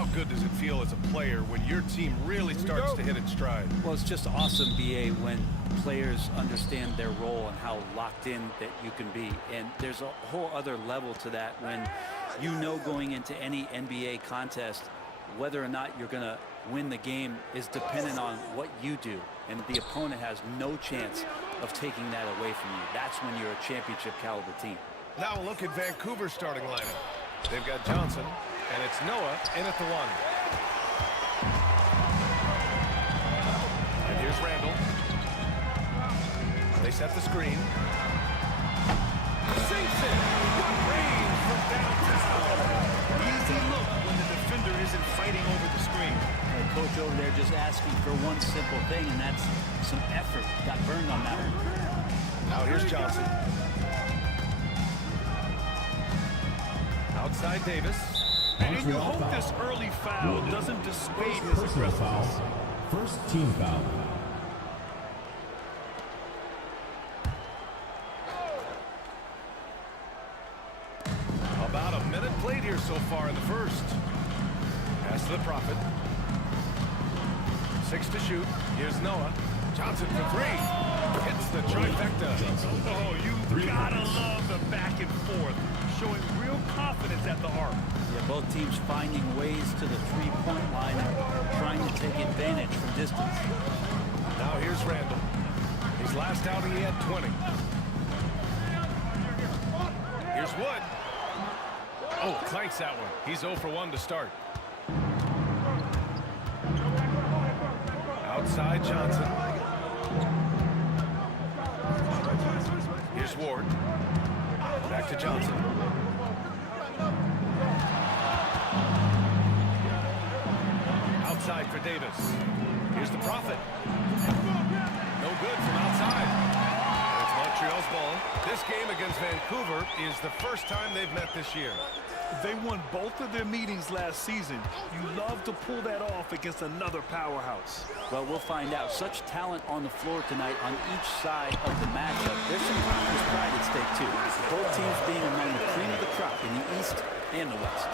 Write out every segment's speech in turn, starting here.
how good does it feel as a player when your team really starts to hit its stride? Well, it's just awesome, BA, when players understand their role and how locked in that you can be. And there's a whole other level to that when you know going into any NBA contest whether or not you're going to win the game is dependent on what you do. And the opponent has no chance of taking that away from you. That's when you're a championship caliber team. Now a look at Vancouver's starting lineup. They've got Johnson, and it's Noah in at the one. And here's Randall. They set the screen. Sinks it! What range from downtown! Easy look when the defender isn't fighting over the screen. The coach over there just asking for one simple thing, and that's some effort. Got burned on that one. Now here's Johnson. Outside Davis. And you hope this early foul doesn't dissuade his aggressiveness. First team foul. About a minute played here so far in the first. Pass to the Prophet. 6 to shoot. Here's Noah. Johnson for 3. Hits the trifecta. Oh, you gotta love the back and forth. Showing real confidence at the arc. Yeah, both teams finding ways to the three-point line and trying to take advantage from distance. Now here's Randall. His last outing he had 20. Here's Wood. Oh, clanks that one. He's 0 for 1 to start. Outside Johnson. Here's Ward. Back to Johnson. Outside for Davis. Here's the Prophet. No good from outside. It's Montreal's ball. This game against Vancouver is the first time they've met this year. They won both of their meetings last season. You love to pull that off against another powerhouse. Well, we'll find out. Such talent on the floor tonight on each side of the matchup. There's some conference pride at stake, too. Both teams being among the cream of the crop in the East and the West.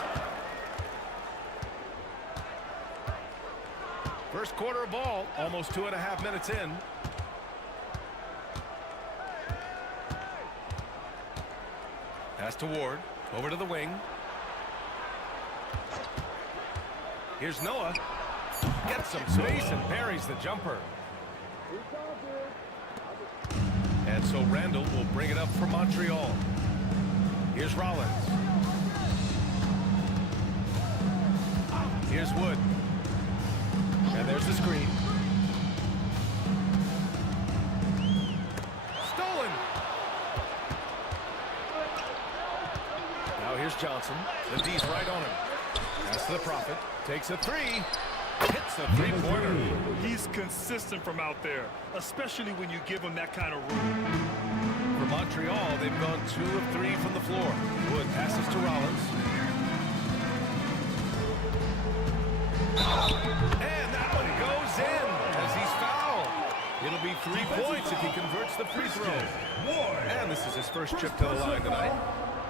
First quarter of ball, almost 2.5 minutes in. Pass to Ward, over to the wing. Here's Noah. Gets some space and buries the jumper. And so Randall will bring it up for Montreal. Here's Rollins. Here's Wood. And there's the screen. Stolen. Now here's Johnson. The D's right on him. Pass to the Prophet. Takes a 3. Hits a three-pointer. He's consistent from out there, especially when you give him that kind of room. For Montreal, they've gone 2 of 3 from the floor. Wood passes to Rollins. And that one goes in as he's fouled. It'll be 3 points if he converts the free throw. And this is his first trip to the line tonight.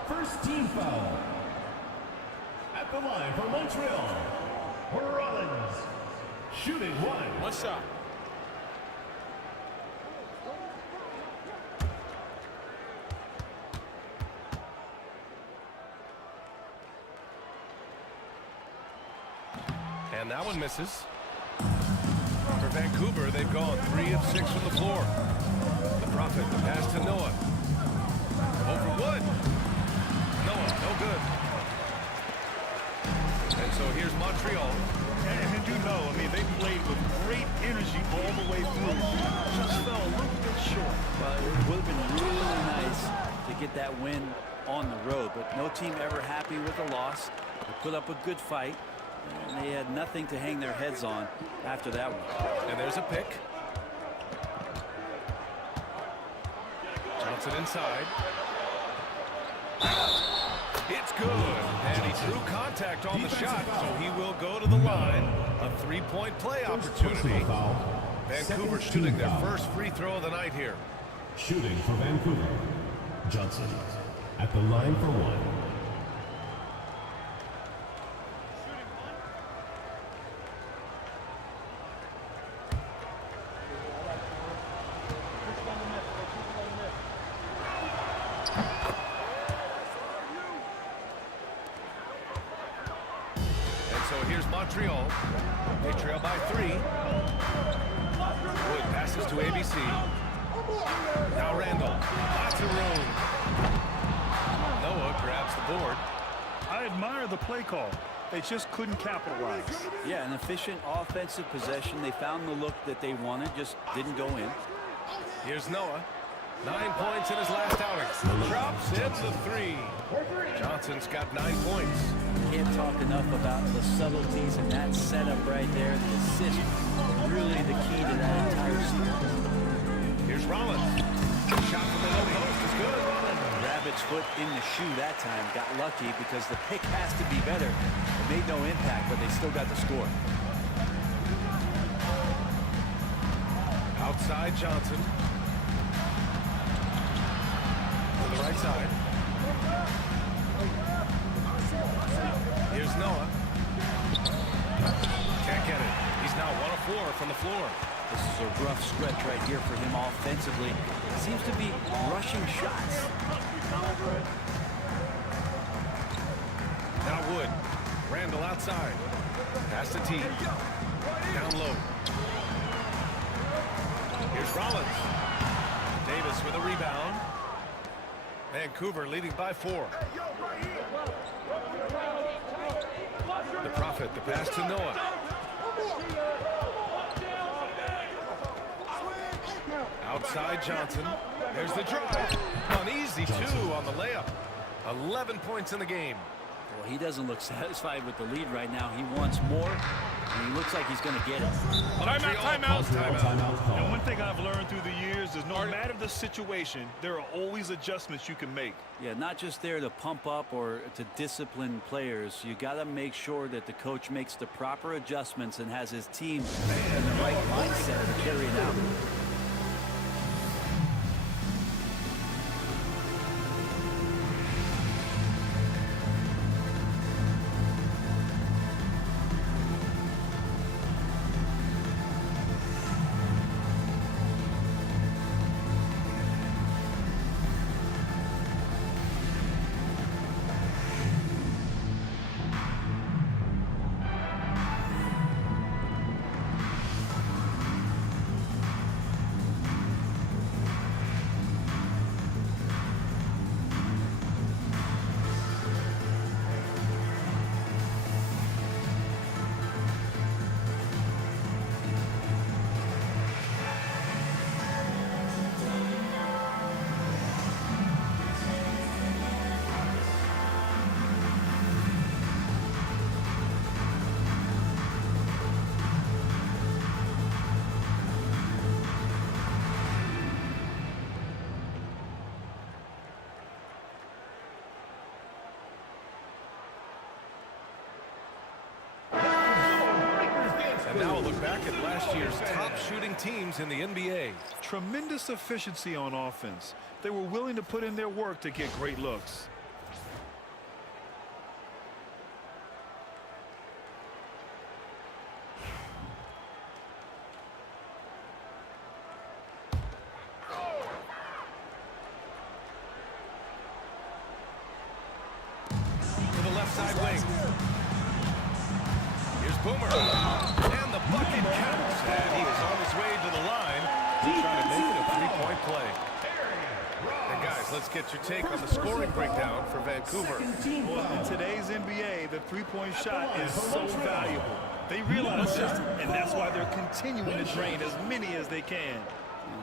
First team foul. At the line for Montreal, Rollins. Shooting 1 shot. And that one misses. For Vancouver, they've gone 3 of 6 from the floor. The Prophet, the pass to Noah. Over Wood. Noah, no good. And so here's Montreal. And you know, I mean, they played with great energy all the way through. Just fell a little bit short. But it would have been really nice to get that win on the road. But no team ever happy with a loss. They put up a good fight. And they had nothing to hang their heads on after that one. And there's a pick. Johnson inside. It's good. And he drew contact on the shot, so he will go to the line. A 3-point play opportunity. Vancouver shooting their first free throw of the night here. Shooting for Vancouver, Johnson. At the line for 1. Montreal. They trail by 3. Wood passes to ABC. Now Randall. Lots of room. Noah grabs the board. I admire the play call. They just couldn't capitalize. Yeah, an efficient offensive possession. They found the look that they wanted, just didn't go in. Here's Noah. 9 points in his last outing. Drops in the 3. Johnson's got 9 points. Can't talk enough about the subtleties in that setup right there. The assist, really the key to that entire series. Here's Rollins. Shot from the low post is good. Rabbit's foot in the shoe that time. Got lucky because the pick has to be better. It made no impact, but they still got the score. Outside Johnson. To the right side. Here's Noah. Can't get it. He's now 1 of 4 from the floor. This is a rough stretch right here for him offensively. Seems to be rushing shots. Now Wood. Randall outside. Pass to T. Down low. Here's Rollins. Davis with a rebound. Vancouver leading by 4. The Prophet, the pass to Noah. Outside Johnson. There's the drive. An easy 2 on the layup. 11 points in the game. Well, he doesn't look satisfied with the lead right now. He wants more, and he looks like he's going to get it. Timeout. And one thing I've learned through the years is no matter the situation, there are always adjustments you can make. Yeah, not just there to pump up or to discipline players. You got to make sure that the coach makes the proper adjustments and has his team in the right mindset to carry it out. And now a look back at last year's top shooting teams in the NBA. Tremendous efficiency on offense. They were willing to put in their work to get great looks. To the left side wing. Here's Boomer. And the bucket counts. And he is on his way to the line. He's trying to make it a three-point play. And guys, let's get your take on the scoring breakdown for Vancouver. Well, in today's NBA, the three-point shot is so valuable. They realize this, and that's why they're continuing to drain as many as they can.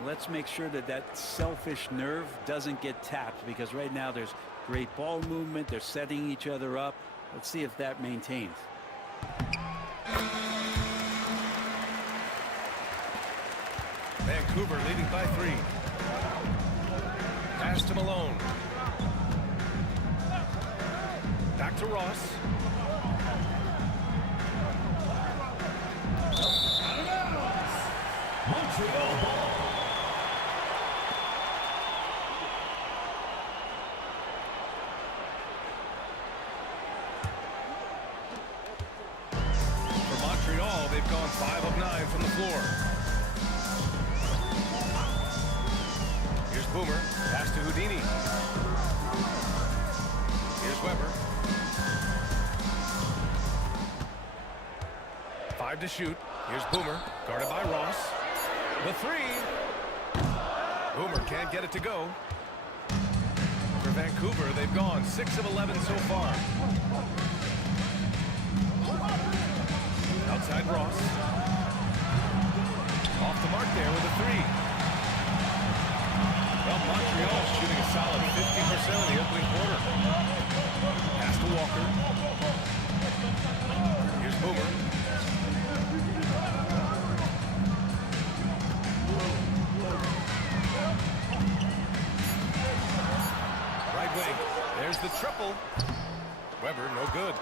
Let's make sure that that selfish nerve doesn't get tapped, because right now there's great ball movement. They're setting each other up. Let's see if that maintains. Vancouver leading by 3. Pass to Malone. Back to Ross. Montreal ball. For Montreal, they've gone 5 of 9 from the floor. Here's Boomer. Pass to Houdini. Here's Weber. 5 to shoot. Here's Boomer, guarded by Ross. The 3. Boomer can't get it to go. For Vancouver, they've gone 6 of 11 so far. Outside Ross. Off the mark there with a 3. Well, Montreal is shooting a solid 50% in the opening quarter. Pass to Walker. Here's Boomer. Right wing. There's the triple. Weber, no good.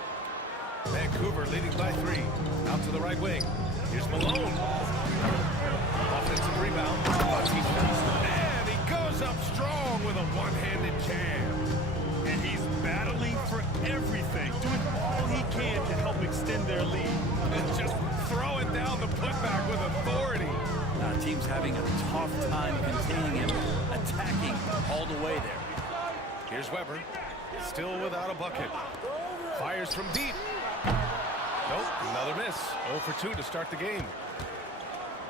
Vancouver leading by 3. Out to the right wing. Here's Malone. Offensive rebound. And he goes up strong with a one-handed jam. And he's battling for everything, doing all he can to help extend their lead. And just throwing down the putback with authority. Team's having a tough time containing him, attacking all the way there. Here's Weber. Still without a bucket. Fires from deep. Nope, another miss. 0 for 2 to start the game.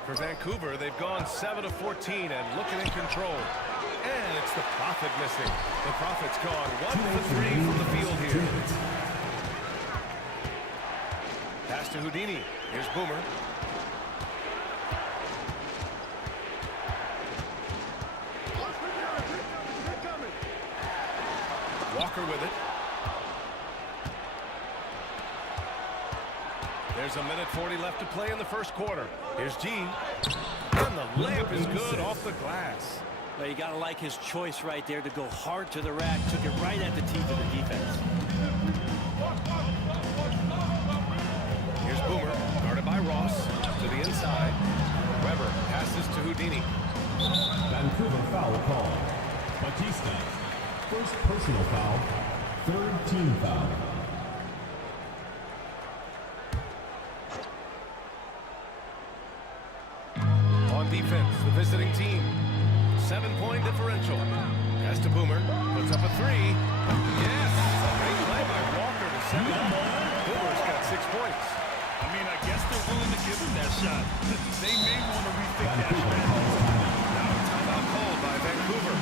For Vancouver, they've gone 7 of 14 and looking in control. And it's the Prophet missing. The Prophet's gone 1 for 3 from the field here. Pass to Houdini. Here's Boomer. Walker with it. There's a minute 40 left to play in the first quarter. Here's G. And the layup is good off the glass. Well, you got to like his choice right there to go hard to the rack. Took it right at the teeth of the defense. Here's Boomer, guarded by Ross. To the inside. Weber passes to Houdini. Vancouver foul call. Batista. First personal foul. Third team foul. On defense, the visiting team. 7-point differential. Pass to Boomer. Puts up a 3. Yes! Great play by Walker to set it up. Boomer's got 6 points. I mean, I guess they're willing to give him that shot. They may want to rethink that strategy. Now a timeout called by Vancouver.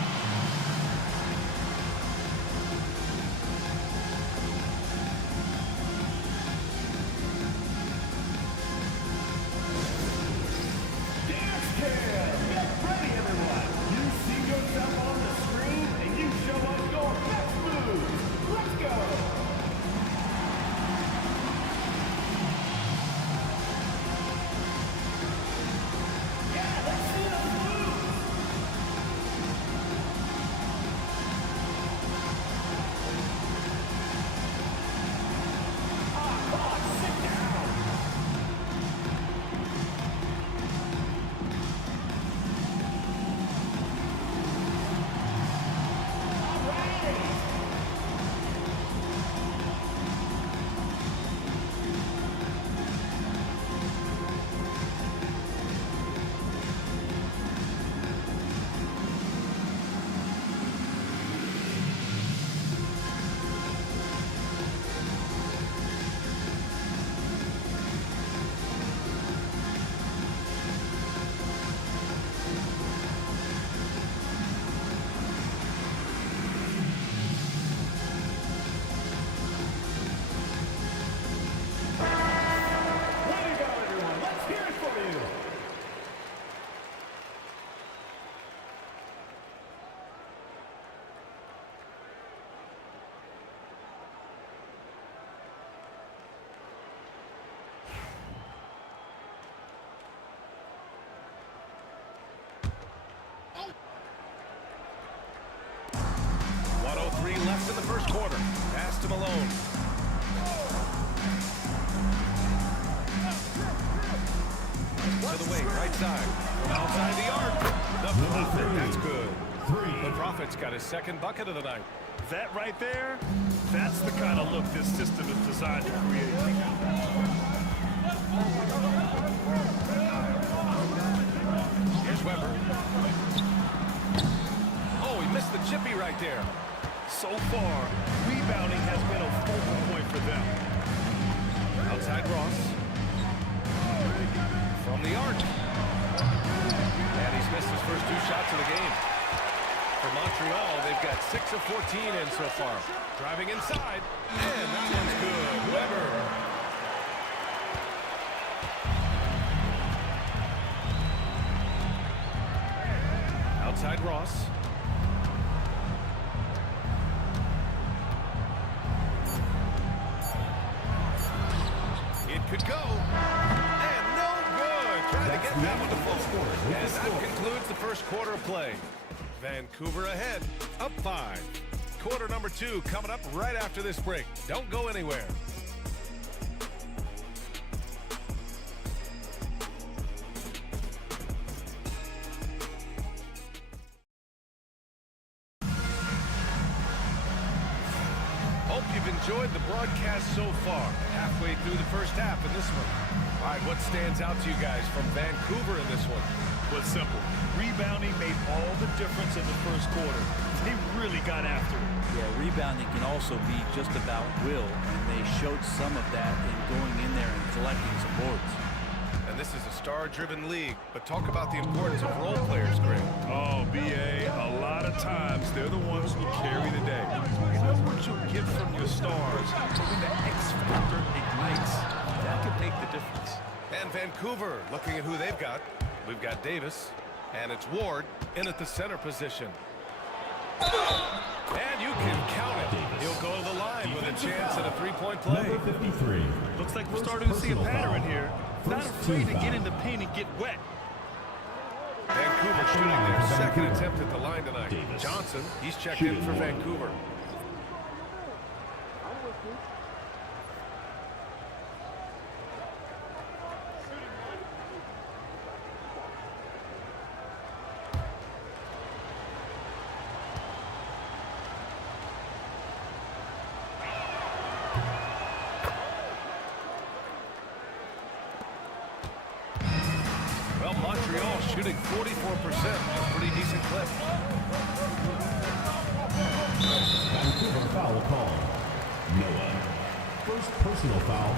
Left in the first quarter. Pass to Malone. To the wing, right side. From outside the arc. The Prophet, that's good. The Prophet's got his second bucket of the night. That right there, that's the kind of look this system is designed to create. Here's Weber. Oh, he missed the chippy right there. So far, rebounding has been a focal point for them. Outside Ross. From the arc. And he's missed his first 2 shots of the game. For Montreal, they've got 6 of 14 in so far. Driving inside. And that one's good. Weber. Outside Ross. It could go. And no good. Trying to get that one to fall. And that concludes the first quarter of play. Vancouver ahead, up 5. Quarter number 2 coming up right after this break. Don't go anywhere. Hope you've enjoyed the broadcast so far. Halfway through the first half in this one. All right, what stands out to you guys from Vancouver in this one? Was simple. Rebounding made all the difference in the first quarter. They really got after it. Yeah, rebounding can also be just about will, and they showed some of that in going in there and collecting some boards. And this is a star-driven league, but talk about the importance of role players, Greg. Oh, BA, a lot of times they're the ones who carry the day. You know what you get from your stars, but when the X factor ignites, that can make the difference. And Vancouver, looking at who they've got. We've got Davis, and it's Ward in at the center position. And you can count it. He'll go to the line with a chance at a 3-point play. Number 53. Looks like we're starting to see a pattern here. Not afraid to get in the paint and get wet. Vancouver shooting their second attempt at the line tonight. Johnson, he's checked in for Vancouver. Montreal shooting 44%, a pretty decent clip. Vancouver foul call. Noah. First personal foul.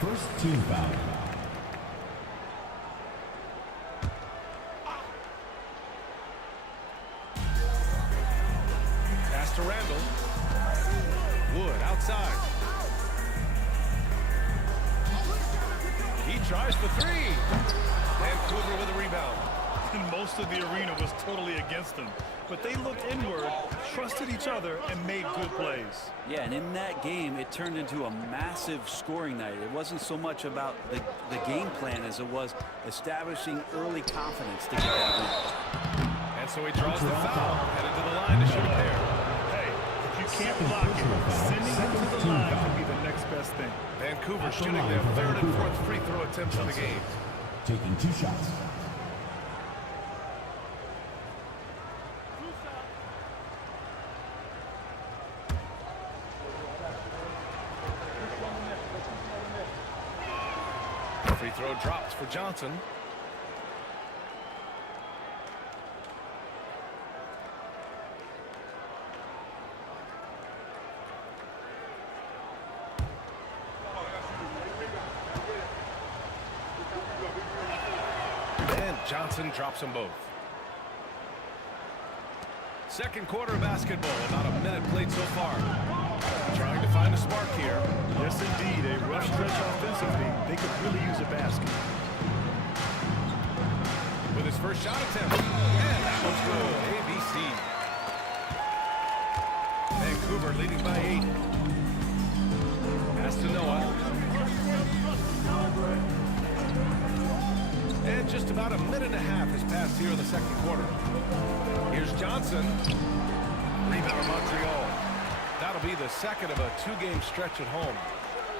First team foul. Pass to Randall. Wood outside. He tries for 3. Vancouver with a rebound. And most of the arena was totally against them. But they looked inward, trusted each other, and made good plays. Yeah, and in that game, it turned into a massive scoring night. It wasn't so much about the game plan as it was establishing early confidence to get that win. And so he draws the foul, headed to the line to shoot a pair. Hey, if you can't block it, sending them to the line can be the next best thing. Vancouver shooting their 3rd and 4th free throw attempts of the game. Taking 2 shots. Free throw drops for Johnson. And Johnson drops them both. Second quarter of basketball, about a minute played so far. Trying to find a spark here. Yes, indeed. A rough stretch offensively. They could really use a basket. With his first shot attempt. And that one's good. ABC. Vancouver leading by 8. Pass to Noah. And just about a minute and a half has passed here in the second quarter. Here's Johnson. Rebound Montreal. That'll be the second of a 2-game stretch at home.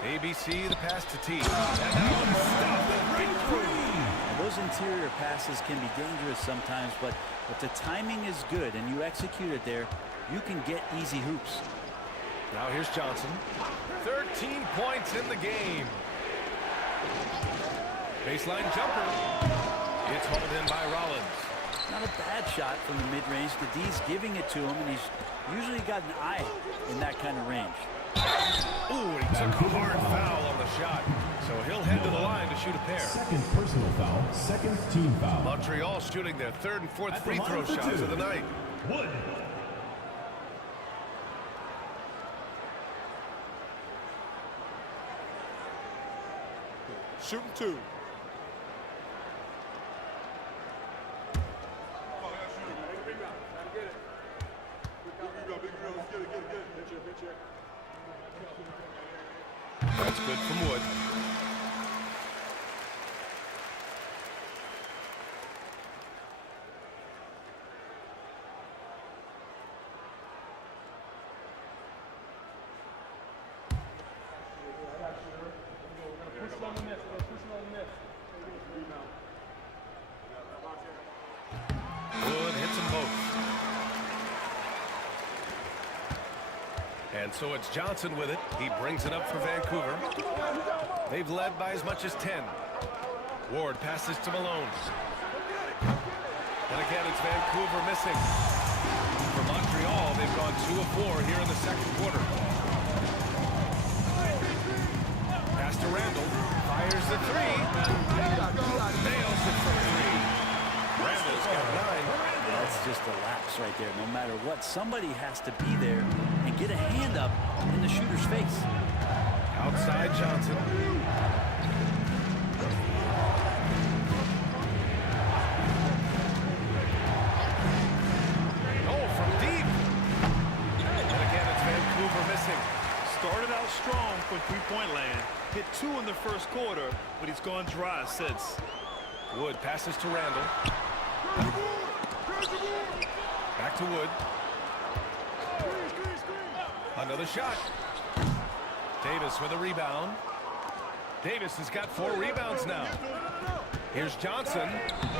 ABC, the pass to T. And that one stopped it right through. Those interior passes can be dangerous sometimes, but if the timing is good and you execute it there, you can get easy hoops. Now here's Johnson. 13 points in the game. Baseline jumper. It's hauled in by Rollins. Not a bad shot from the mid-range. The D's giving it to him, and he's usually got an eye in that kind of range. Ooh, he took a hard foul on the shot. So he'll head to the line to shoot a pair. Second personal foul, second team foul. Montreal shooting their third and fourth free throw shots of the night. Wood. Shooting two. That's good from Wood. Wood hits them both. And so it's Johnson with it. He brings it up for Vancouver. They've led by as much as 10. Ward passes to Malone. And again, it's Vancouver missing. For Montreal, they've gone 2 of 4 here in the second quarter. Pass to Randall. Fires the three. Nails it for 3. Randall's got 9. That's just a lapse right there. No matter what, somebody has to be there and get a hand up in the shooter's face. Outside Johnson. Oh, from deep. And again, it's Vancouver missing. Started out strong from three-point land. Hit 2 in the first quarter, but he's gone dry since. Wood passes to Randall. Back to Wood. Another shot. Davis with a rebound. Davis has got 4 rebounds now. Here's Johnson.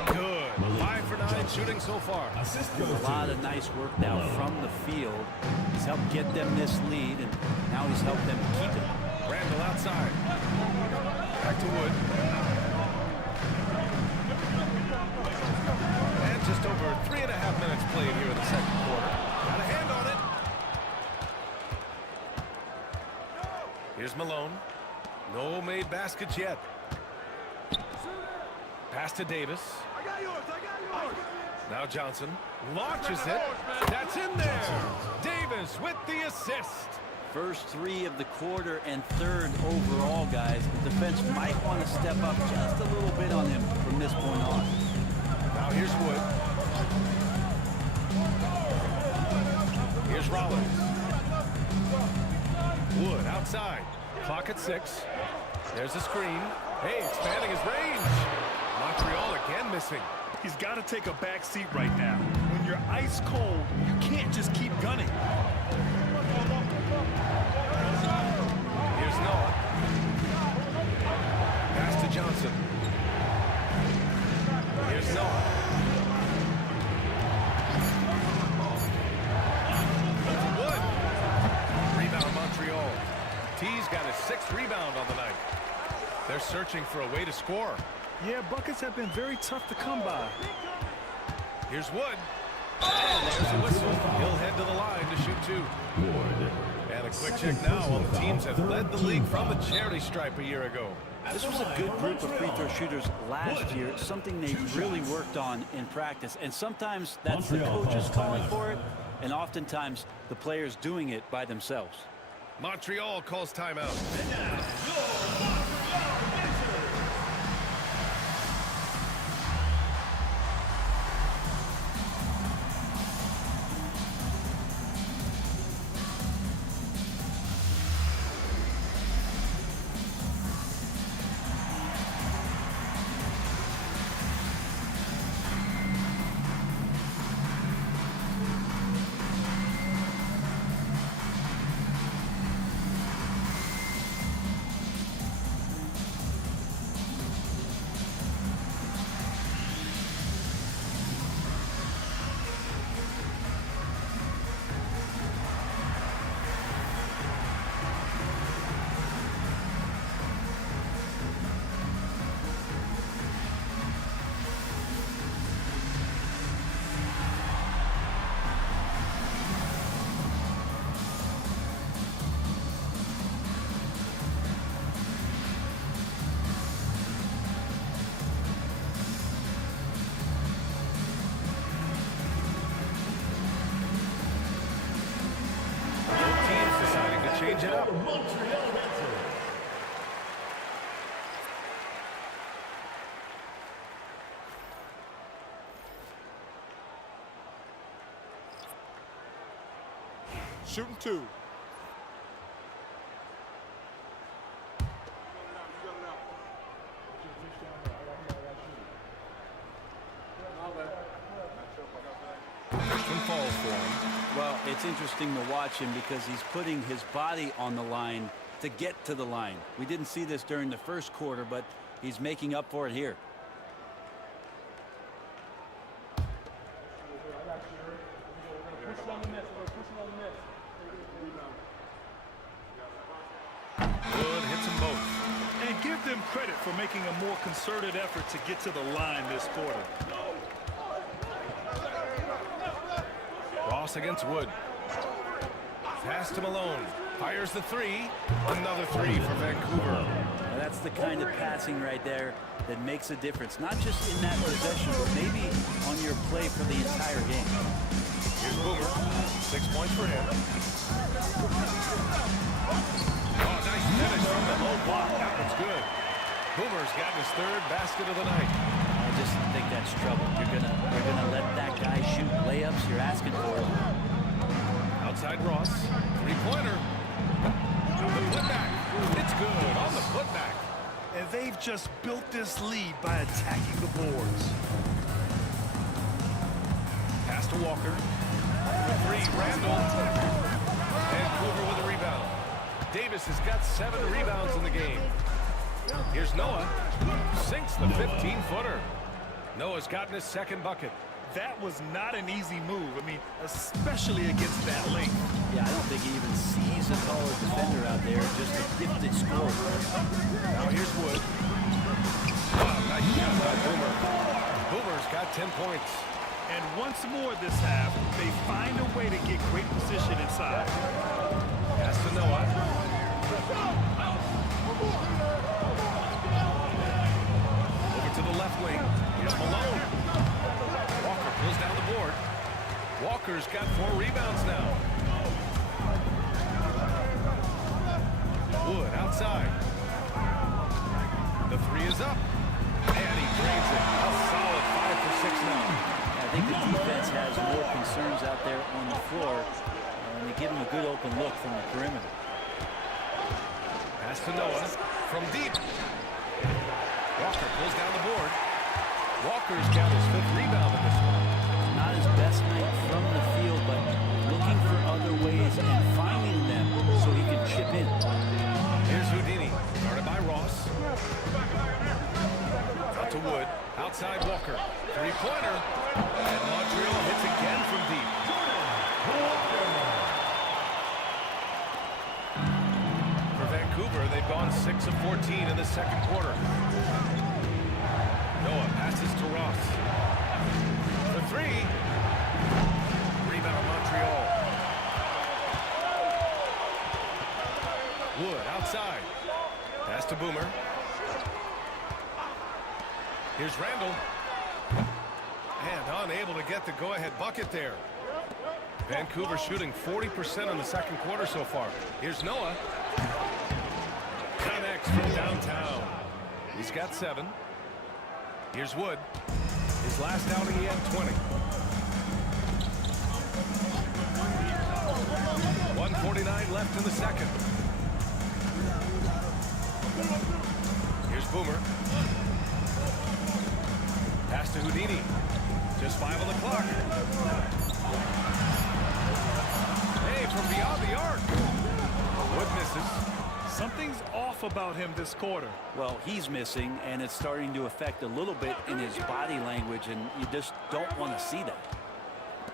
Good. 5 for 9 shooting so far. A lot of nice work now from the field. He's helped get them this lead, and now he's helped them keep it. Randall outside. Back to Wood. And just over 3.5 minutes played here in the second quarter. Got a hand on it. Here's Malone. No made baskets yet. Pass to Davis. Now Johnson launches it. That's in there. Davis with the assist. First 3 of the quarter and third overall, guys. The defense might want to step up just a little bit on him from this point on. Now here's Wood. Here's Rollins. Wood outside. Clock at 6. There's a screen. Hey, expanding his range. Montreal again missing. He's got to take a back seat right now. When you're ice cold, you can't just keep gunning. Here's Noah. Pass to Johnson. Here's Noah. Wood. Rebound Montreal. T's got his 6th rebound on the night. They're searching for a way to score. Yeah, buckets have been very tough to come by. Here's Wood. And there's a whistle. He'll head to the line to shoot 2. And a quick check now. All the teams have led the league from the charity stripe a year ago. This was a good group of free throw shooters last year, something they really worked on in practice. And sometimes that's the coaches calling for it, and oftentimes the players doing it by themselves. Montreal calls timeout. change it up. Montreal answer. Shooting 2. First one falls for him. Well, it's interesting to watch him because he's putting his body on the line to get to the line. We didn't see this during the first quarter, but he's making up for it here. Wood hits them both. And give them credit for making a more concerted effort to get to the line this quarter. Ross against Wood. Pass to Malone. Fires the 3. Another 3 for Vancouver. Now, that's the kind of passing right there that makes a difference, not just in that possession, but maybe on your play for the entire game. Here's Boomer. 6 points for him. Oh, nice finish from the low block. That one's good. Boomer's got his 3rd basket of the night. I just think that's trouble. You're gonna let that guy shoot layups. You're asking for it. Outside Ross. 3-pointer. The putback. It's good on the putback. And they've just built this lead by attacking the boards. Pass to Walker. 3, Randall. Vancouver with a rebound. Davis has got 7 rebounds in the game. Here's Noah. Sinks the 15-footer. Noah's gotten his 2nd bucket. That was not an easy move. I mean, especially against that length. Yeah, I don't think he even sees a taller defender out there. Just a gifted scorer. Now here's Wood. Oh, nice shot by Boomer. Boomer's got 10 points. And once more this half, they find a way to get great position inside. Pass to Noah. Over to the left wing. Here's Malone. Walker pulls down the board. Walker's got 4 rebounds now. Wood outside. The 3 is up. And he drains it. A solid 5 for 6 now. I think the defense has more concerns out there on the floor, and they give him a good open look from the perimeter. Pass to Noah from deep. Walker pulls down the board. Walker's got his 5th rebound in this one. Not his best night from the field, but looking for other ways and finding them so he can chip in. Here's Houdini, guarded by Ross. Out to Wood, outside Walker. 3-pointer, and Montreal hits again from deep. For Vancouver, they've gone 6 of 14 in the 2nd quarter. Noah passes to Ross. The 3. Rebound Montreal. Wood outside. Pass to Boomer. Here's Randall. And unable to get the go-ahead bucket there. Vancouver shooting 40% in the 2nd quarter so far. Here's Noah. Connects from downtown. He's got 7. Here's Wood. His last outing, he had 20. 1:49 left in the 2nd. Here's Boomer. Pass to Houdini. Just 5 on the clock. Hey, from beyond the arc. Wood misses. Something's off about him this quarter. Well, he's missing, and it's starting to affect a little bit in his body language, and you just don't want to see that.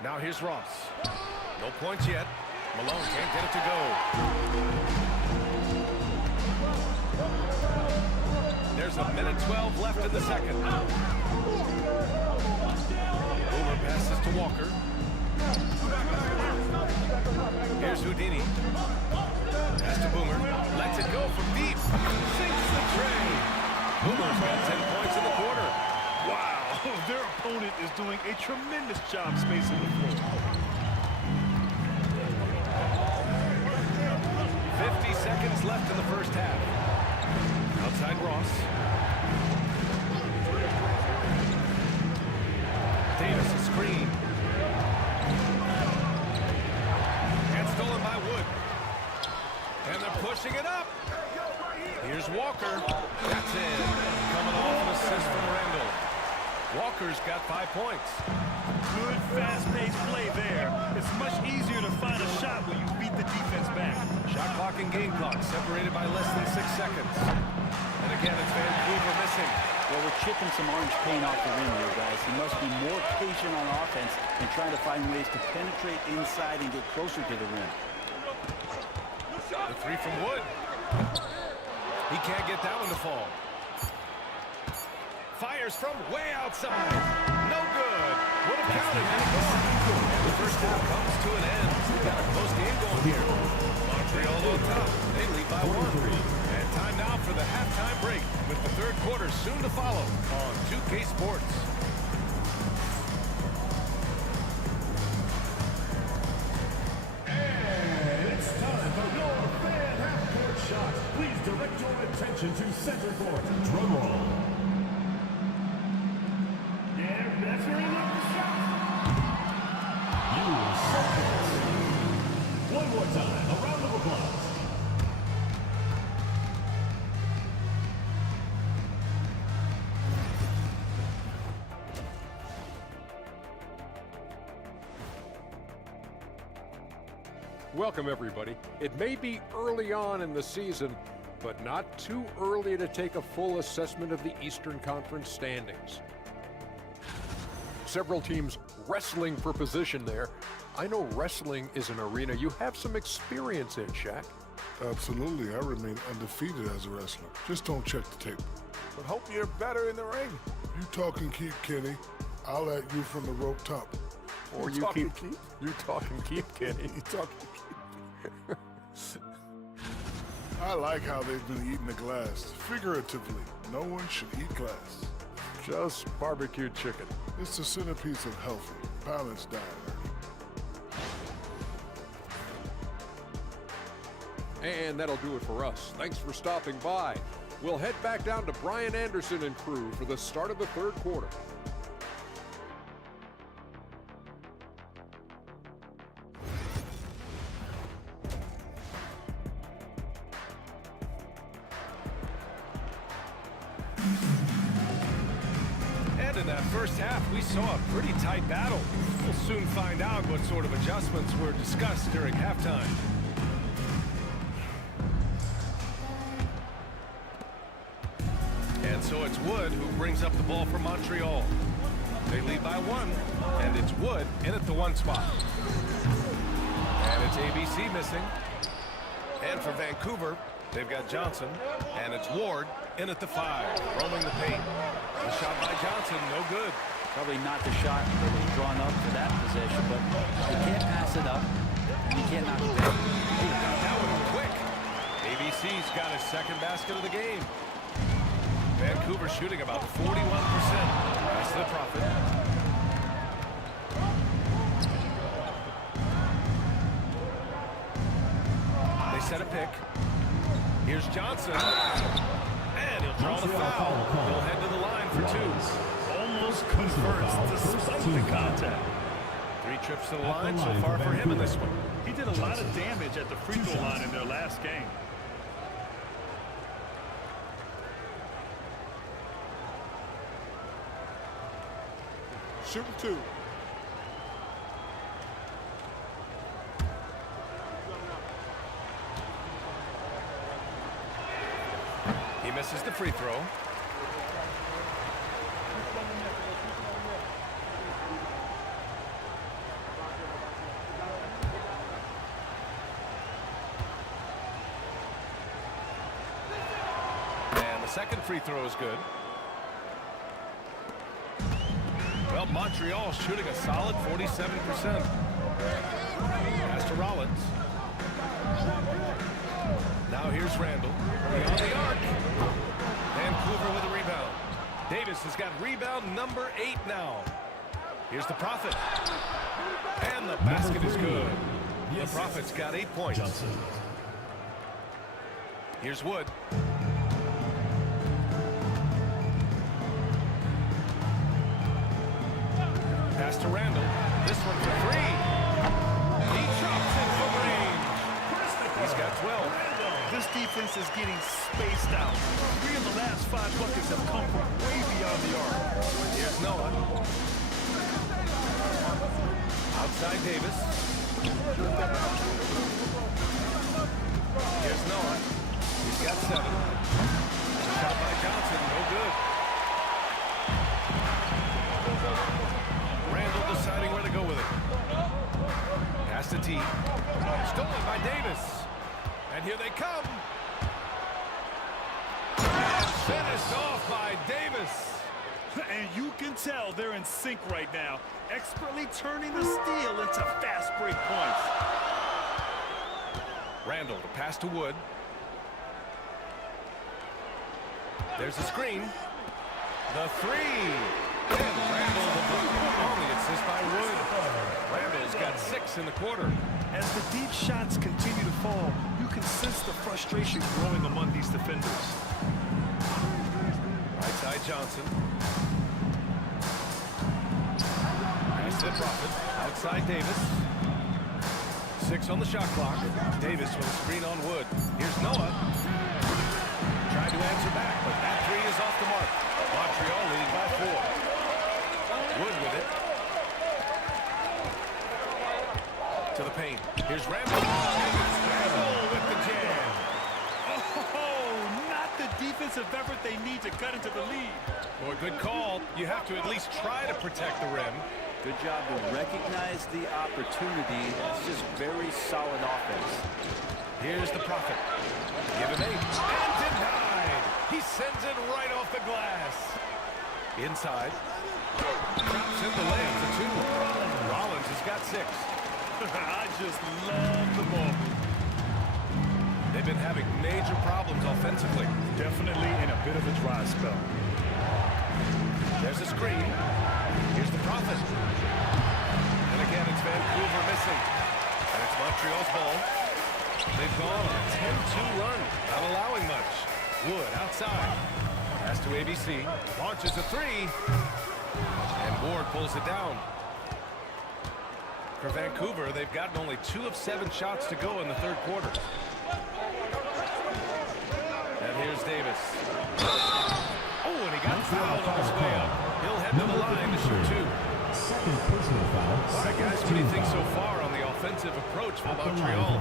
Now here's Ross. No points yet. Malone can't get it to go. There's 1:12 left in the 2nd. Boomer passes to Walker. Here's Houdini. Pass to Boomer. Lets it go from deep. Sinks the tray. Boomer's got 10 points in the quarter. Wow, their opponent is doing a tremendous job spacing the floor. Davis. Davis a screen. And stolen by Wood. And they're pushing it up. Here's Walker. That's in. Coming off an assist from Randall. Walker's got 5 points. Good fast-paced play there. It's much easier to find a shot when you beat the defense back. Shot clock and game clock separated by less than 6 seconds. And again, it's Vancouver missing. Well, we're chipping some orange paint off the rim here, guys. He must be more patient on offense and trying to find ways to penetrate inside and get closer to the rim. The three from Wood. He can't get that one to fall. Fires from way outside. No good. Would have counted had it gone. And the first half comes to an end. We got a close game going here. Montreal on top. They lead by 1. And time now for the halftime break with the third quarter soon to follow on 2K Sports. And it's time for your fan half-court shots. Please direct your attention to center court. Drum roll. Yeah, that's where he left the shot. You circles. One more time. A round of applause. Welcome, everybody. It may be early on in the season, but not too early to take a full assessment of the Eastern Conference standings. Several teams wrestling for position there. I know wrestling is an arena you have some experience in, Shaq. Absolutely. I remain undefeated as a wrestler. Just don't check the tape. But hope you're better in the ring. You talk and keep, Kenny. I'll at you from the rope top. Or you talk and keep, Kenny. You talk and keep. I like how they've been eating the glass. Figuratively, no one should eat glass. Just barbecued chicken. It's the centerpiece of healthy, balanced diet, Ernie. And that'll do it for us. Thanks for stopping by. We'll head back down to Brian Anderson and crew for the start of the third quarter. And in that first half, we saw a pretty tight battle. We'll soon find out what sort of adjustments were discussed during halftime. And so it's Wood who brings up the ball for Montreal. They lead by 1, and it's Wood in at the 1 spot. And it's ABC missing. And for Vancouver, they've got Johnson, and it's Ward in at the 5, roaming the paint. The shot by Johnson, no good. Probably not the shot that was drawn up for that possession, but you can't pass it up, and you can't knock it down. He got that one quick. ABC's got his second basket of the game. Vancouver shooting about 41%. That's the Prophet. They set a pick. Here's Johnson. And he'll draw the foul. He'll head to the line for 2. Almost converts despite the contact. 3 trips to the line so far for him in this one. He did a lot of damage at the free throw line in their last game. Shoot 2. He misses the free throw. And the second free throw is good. Well, Montreal shooting a solid 47%. Pass to Rollins. Now here's Randall. Beyond the arc. Vancouver with a rebound. Davis has got rebound number 8 now. Here's the Prophet. And the basket is good. The Prophet's got 8 points. Johnson. Here's Wood. pass to Randall. This one for three. He chops it from range. He's got 12. This defense is getting spaced out. 3 of the last 5 buckets have come from way beyond the arc. Here's Noah. Outside Davis. Here's Noah. He's got 7. Shot by Johnson, no good. Randall deciding where to go with it. Pass to T. Stolen by Davis. And here they come. And finished off by Davis. And you can tell they're in sync right now, expertly turning the steal into fast break points. Randall to pass to Wood. There's a screen. The 3. And Randall the block on the assist by Wood. Randall's got 6 in the quarter. As the deep shots continue to fall, you can sense the frustration growing among these defenders. Right side Johnson. Pass to Prophet. Outside Davis. 6 on the shot clock. Davis with a screen on Wood. Here's Noah. Trying to answer back, but that 3 is off the mark. Montreal leading by 4. Wood with it. To the paint. Here's Randall. Randall with the jam. Oh, not the defensive effort they need to cut into the lead. Boy, good call. You have to at least try to protect the rim. Good job to recognize the opportunity. It's just very solid offense. Here's the Prophet. Give him 8. And denied. He sends it right off the glass. Inside. Drops in the layup to 2. Rollins has got 6. I just love the ball. They've been having major problems offensively. Definitely in a bit of a dry spell. There's a screen. Here's the Prophet. And again, it's Vancouver missing. And it's Montreal's ball. They've gone on a 10-2 run, not allowing much. Wood outside. Pass to ABC. Launches a 3. And Ward pulls it down. For Vancouver, they've gotten only 2 of 7 shots to go in the third quarter. And here's Davis. Oh, and he got fouled on his way up. He'll head to the line to shoot 2. Second personal foul. All right, guys, what do you think so far on the offensive approach for Montreal?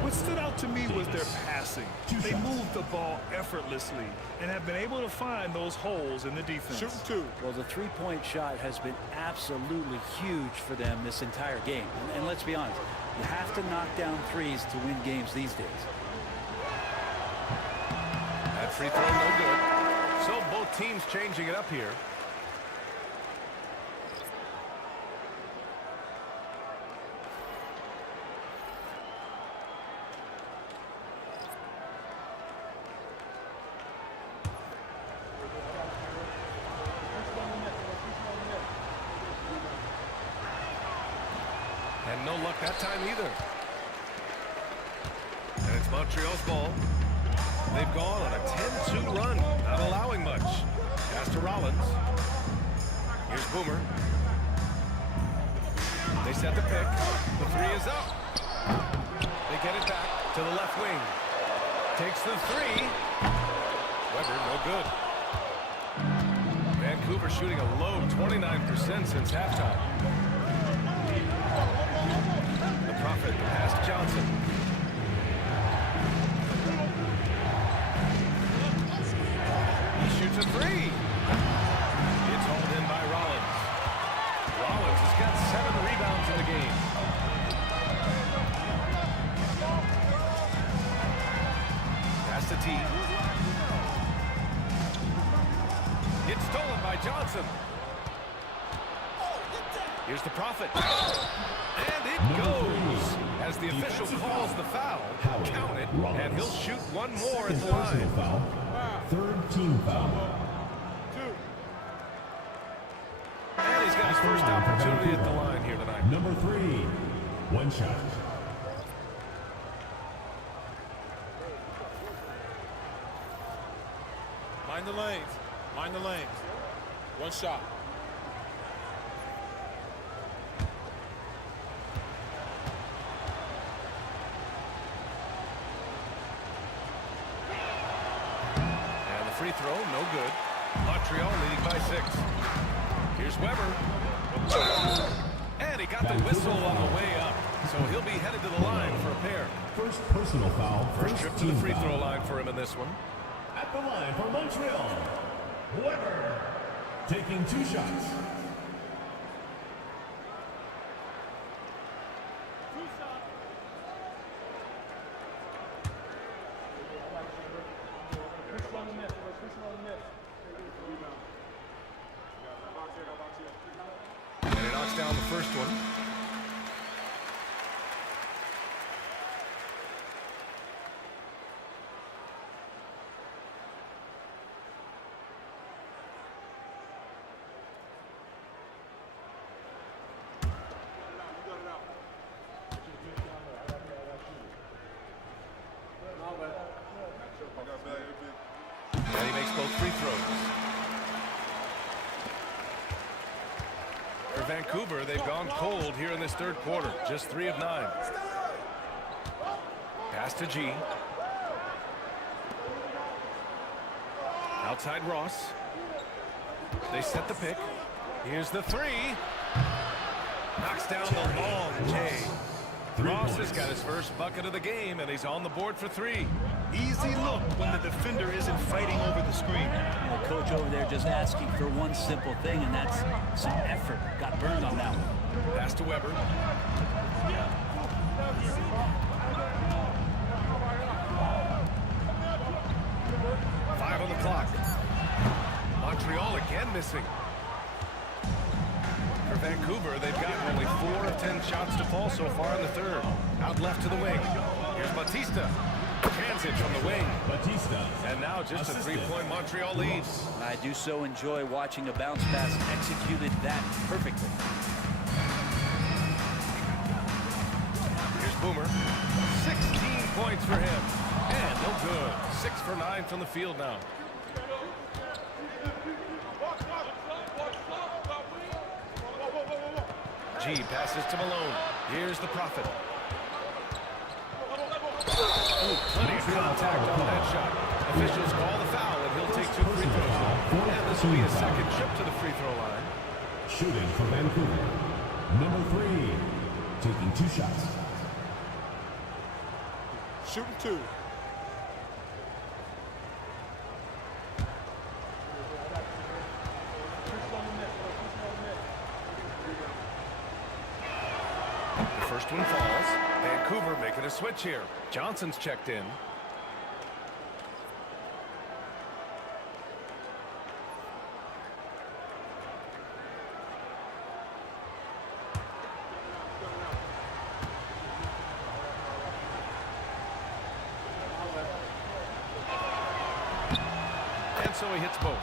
What stood out to me was their passing. They moved the ball effortlessly and have been able to find those holes in the defense. Shooting 2. Well, the three-point shot has been absolutely huge for them this entire game. And let's be honest, you have to knock down threes to win games these days. That free throw no good. So both teams changing it up here. And no luck that time either. And it's Montreal's ball. They've gone on a 10-2 run, not allowing much. Pass to Rollins. Here's Boomer. They set the pick. The 3 is up. They get it back to the left wing. Takes the 3. Weber, no good. Vancouver shooting a low 29% since halftime. The Prophet, the pass to Johnson. He shoots a 3. It's hauled in by Rollins. Rollins has got 7 rebounds in the game. Pass to T. It's stolen by Johnson. Here's the Prophet. And it goes. As the official calls the foul, count it, and he'll shoot one more at the line. Foul. Third team foul. And he's got his first opportunity at the line here tonight. Number 3. 1 shot. Mind the lanes. Mind the lanes. 1 shot. free throw, no good. Montreal leading by 6. Here's Weber. And he got the whistle on the way up. So he'll be headed to the line for a pair. First personal foul. First trip to the free throw line for him in this one. At the line for Montreal, Weber, taking 2 shots. And he knocks down the first one. And he makes both free throws. For Vancouver, they've gone cold here in this third quarter. Just 3 of 9. Pass to G. Outside Ross. They set the pick. Here's the 3. Knocks down the long J. Ross has got his first bucket of the game, and he's on the board for 3. Easy look when the defender isn't fighting over the screen. The coach over there just asking for one simple thing, and that's some effort. Got burned on that one. Pass to Weber. Five on the clock. Montreal again missing. For Vancouver, they've gotten only 4 of 10 shots to fall so far in the third. Out left to the wing. Here's Batista. Transit from the wing. Batista. And now just a 3-point Montreal lead. I do so enjoy watching a bounce pass executed that perfectly. Here's Boomer. 16 points for him. And no good. 6 for 9 from the field now. G passes to Malone. Here's the Prophet. Oh, plenty of contact on that shot. Officials call the foul, and he'll take 2 free throws. And this will be his second trip to the free throw line. Shooting for Vancouver, number 3, taking 2 shots. Shooting 2. The first one falls. Vancouver making a switch here. Johnson's checked in. And so he hits both.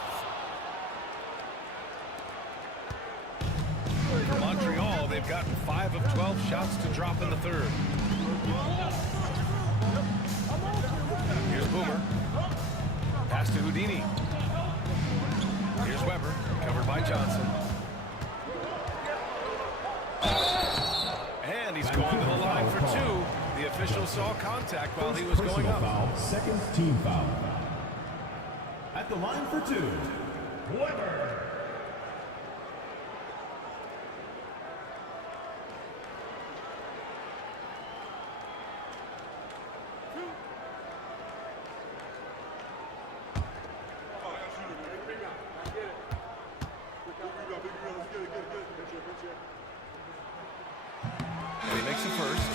For Montreal, they've gotten 5 of 12 shots to drop in the third. Here's Boomer. Pass to Houdini. Here's Weber, covered by Johnson. And he's going to the line for 2. The official saw contact while he was going up. Foul, second team foul. At the line for 2, Weber. And he makes the first.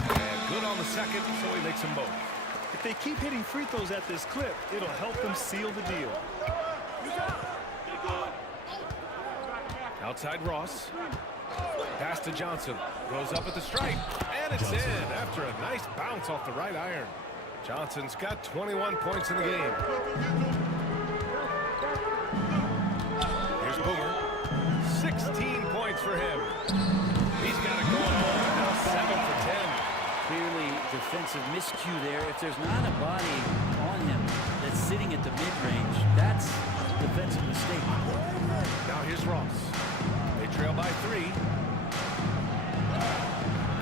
And good on the second, so he makes them both. If they keep hitting free throws at this clip, it'll help them seal the deal. Outside Ross. Pass to Johnson. Goes up at the stripe. And it's in after a nice bounce off the right iron. Johnson's got 21 points in the game. Here's Boomer. 16 points for him. He's got it going on. Now 7 for 10. Clearly, defending defensive miscue there. If there's not a body on him that's sitting at the mid-range, that's a defensive mistake. Now here's Ross. They trail by 3.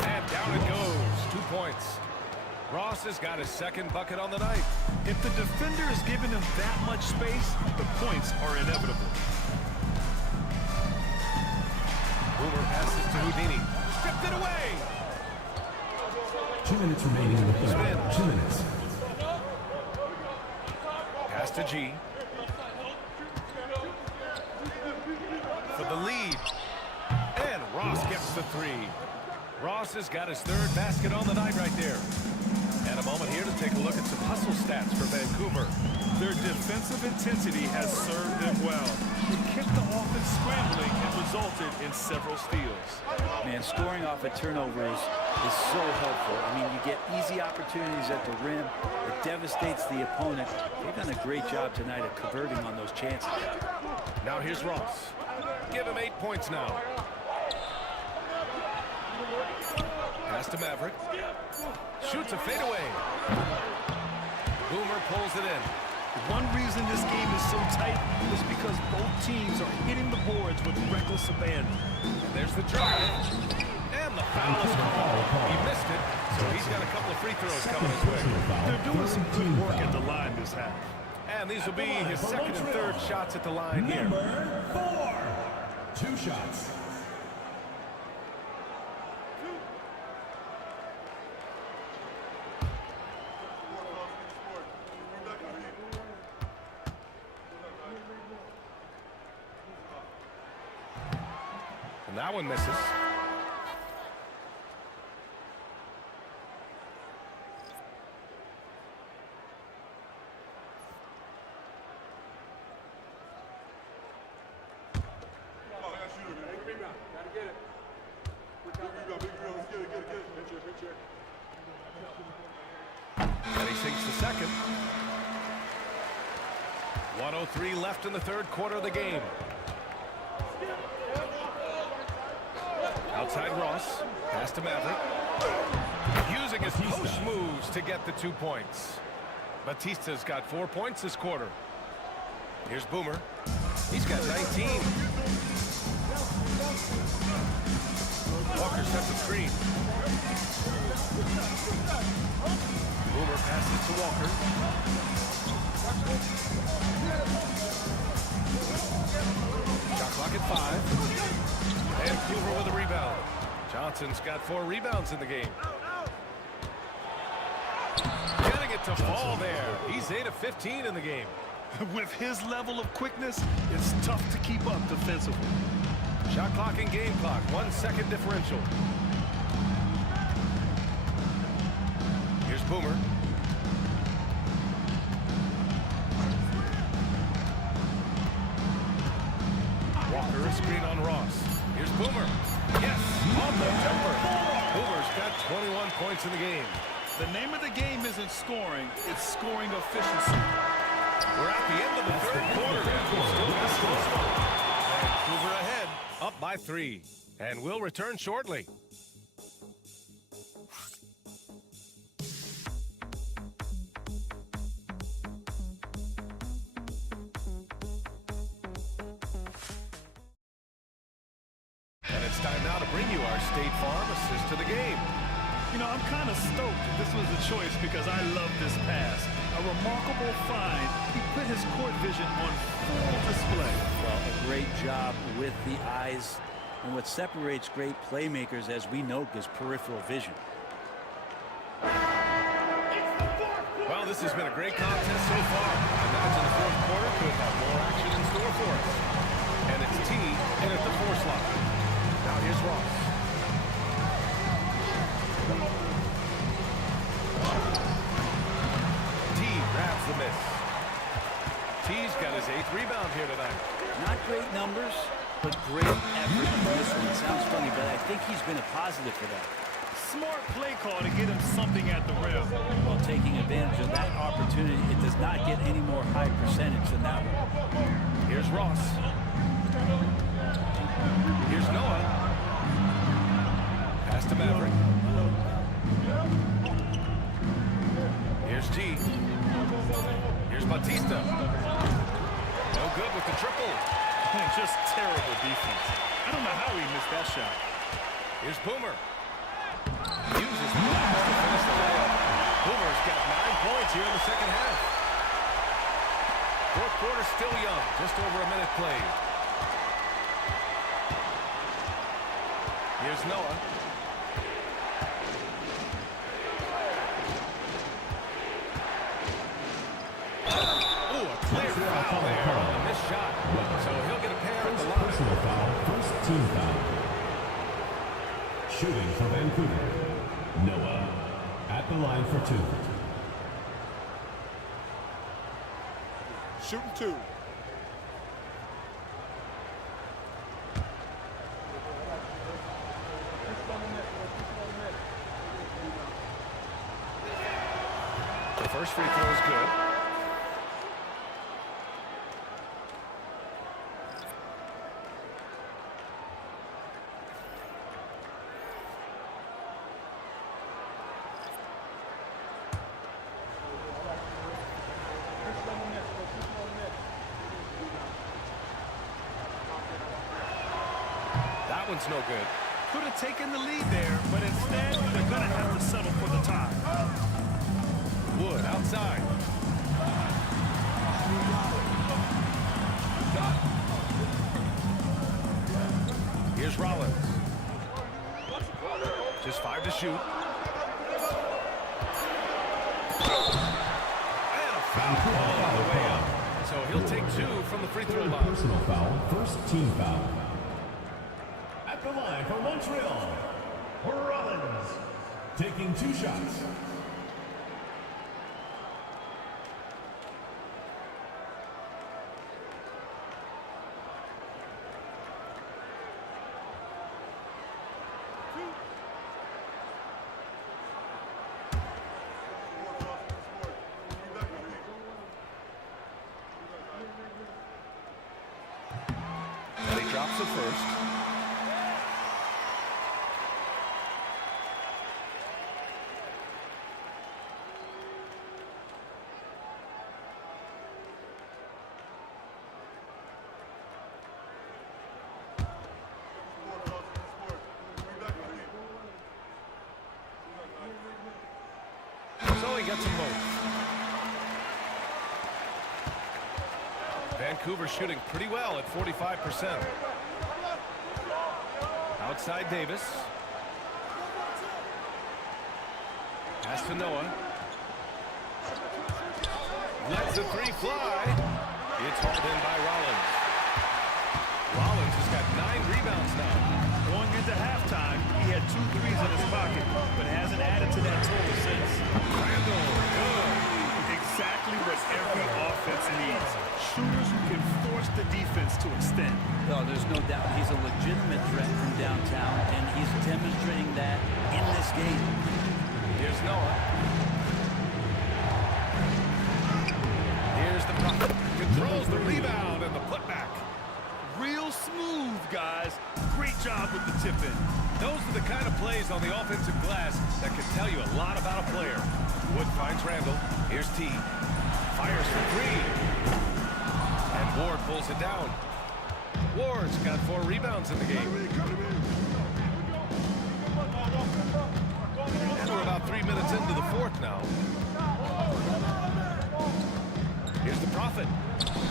And down it goes. 2 points. Ross has got his second bucket on the night. If the defender is giving him that much space, the points are inevitable. Boomer passes to Houdini. Stripped it away. 2 minutes remaining in the third. 2 minutes. Pass to G. For the lead. And Ross gets the 3. Ross has got his third basket on the night right there. And a moment here to take a look at some hustle stats for Vancouver. Their defensive intensity has served them well. It kept the offense scrambling and resulted in several steals. Man, scoring off of turnovers is so helpful. I mean, you get easy opportunities at the rim. It devastates the opponent. They've done a great job tonight at converting on those chances. Now here's Ross. Give him 8 points now. Pass to Maverick. Shoots a fadeaway. Boomer pulls it in. One reason this game is so tight is because both teams are hitting the boards with reckless abandon. And there's the drive. And the foul is called. He missed it, so he's got a couple of free throws coming his way. They're doing some good work at the line this half. And these will be his second and third shots at the line here. Number 4. 2 shots. And that one misses. And he sinks the second. 1:03 left in the third quarter of the game. Outside Ross. Pass to Maverick. Using his post moves to get the 2 points. Batista's got 4 points this quarter. Here's Boomer. He's got 19. Walker sets the screen. Boomer passes to Walker. Shot clock at 5. Vancouver with a rebound. Johnson's got 4 rebounds in the game. Getting it to fall there. He's 8 of 15 in the game. With his level of quickness, it's tough to keep up defensively. Shot clock and game clock. 1 second differential. Here's Boomer. Walker, a screen on Ross. Here's Boomer. Yes, on the jumper. Boomer's got 21 points in the game. The name of the game isn't scoring, it's scoring efficiency. We're at the end of the third quarter. And we're still got close one. Vancouver ahead, up by 3. And we'll return shortly. And it's time now to bring you our State Farm assist to the game. You know, I'm kind of stoked this was a choice because I love this pass. A remarkable find. He put his court vision on full display. Well, a great job with the eyes. And what separates great playmakers, as we know, is peripheral vision. Well, this has been a great contest so far. I imagine the fourth quarter could have more action in store for us. And it's T in at the 4 slot. Now here's Ross. T grabs the miss. T's got his 8th rebound here tonight. Not great numbers, but great effort in this one. It sounds funny, but I think he's been a positive for that. Smart play call to get him something at the rim. While taking advantage of that opportunity, it does not get any more high percentage than that one. Here's Ross. Here's Noah. Pass to Maverick. Batista. No good with the triple. Just terrible defense. I don't know how he missed that shot. Here's Boomer. Uses the glass to finish the layup. Boomer's got 9 points here in the second half. Fourth quarter still young. Just over a minute played. Here's Noah. Ooh, a clear foul there on the missed shot. So he'll get a pair at the line. Personal foul, first team foul. Shooting for Vancouver. Noah at the line for 2. Shooting 2. The first free throw is good. That one's no good. Could have taken the lead there, but instead, they're going to have to settle for the tie. Wood outside. Here's Rollins. Just 5 to shoot. And a foul ball on the way up. So he'll take 2 from the free throw line. Personal foul, first team foul. At the line for Montreal, Rollins, taking 2 shots. And he drops it first. So he gets them both. Vancouver shooting pretty well at 45%. Outside Davis. Pass to Noah. Lets the 3 fly. It's hauled in by Rollins. Rollins has got 9 rebounds now. Going into halftime, he had 2 threes in his pocket, but hasn't added to that total since. Randall, good. Exactly what every offense needs. Shooters who can force the defense to extend. No, there's no doubt he's a legitimate threat from downtown, and he's demonstrating that in this game. Here's Noah. Here's the Prophet. Controls the rebound and the putback. Real smooth, guys. Great job with the tip-in. Those are the kind of plays on the offensive glass that can tell you a lot about a player. Wood finds Randall. Here's T. Fires for 3. And Ward pulls it down. Ward's got 4 rebounds in the game. And we're about 3 minutes into the fourth now. Here's the Prophet.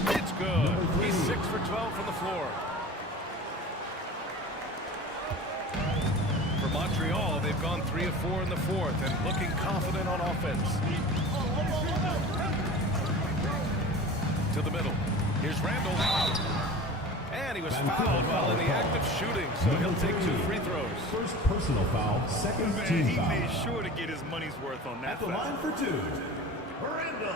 It's good. He's 6 for 12 from the floor. For Montreal, they've gone 3 of 4 in the fourth and looking confident on offense. To the middle. Here's Randall. And he was fouled while in the act of shooting, so he'll take 2 free throws. First personal foul, second team He foul. made sure to get his money's worth on that At the foul. line for 2, Randall.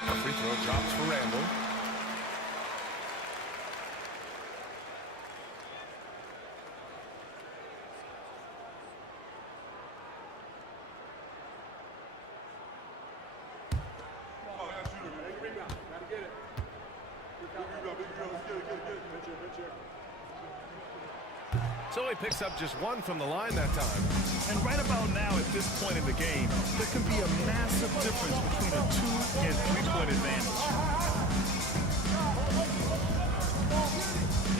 The free throw drops for Randall. So he picks up just one from the line that time. And right about now, at this point in the game, there can be a massive difference between a 2- and 3-point advantage.